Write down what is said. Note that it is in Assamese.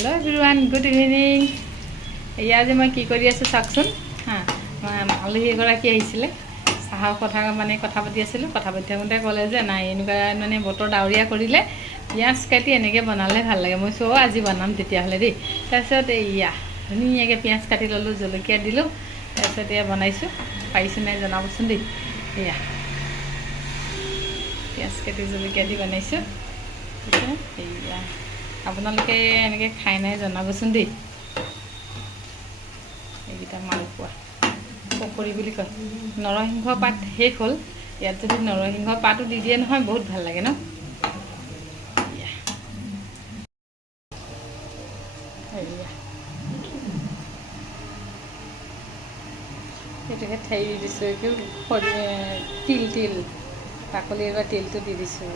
हेलो एवरीवन गुड इवनिंग एया आज मैं कि करि आছো চাকচোন हाँ आलही एगराकी आहिছিলে চাহৰ কথা মানে কথা পাতি আছিলোঁ কথা পাতি থাকোঁতে ক'লে যে নাই এনেকুৱা মানে বতৰ ডাৱৰীয়া কৰিলে পিঁয়াজ কাটি এনেকৈ বনালে ভাল লাগে মই চো আজি বনাম তেতিয়াহ'লে দেই তাৰপিছত এয়া ধুনীয়াকৈ পিঁয়াজ কাটি ল'লোঁ জলকীয়া দিলোঁ তাৰপিছত এয়া বনাইছোঁ পাৰিছোঁ নাই জনাবচোন দেই এয়া পিঁয়াজ কাটি জলকীয়া দি বনাইছোঁ এয়া আপোনালোকে এনেকৈ খাই নাই জনাবচোন দেই এইকেইটা মালপোৱা পকৰি বুলি কয় নৰসিংহ পাত শেষ হ'ল ইয়াত যদি নৰসিংহ পাতো দি দিয়ে নহয় বহুত ভাল লাগে ন এইটোকে ঠাই দি দিছোঁ তিল বাকলি এবাৰ তিলটো দি দিছোঁ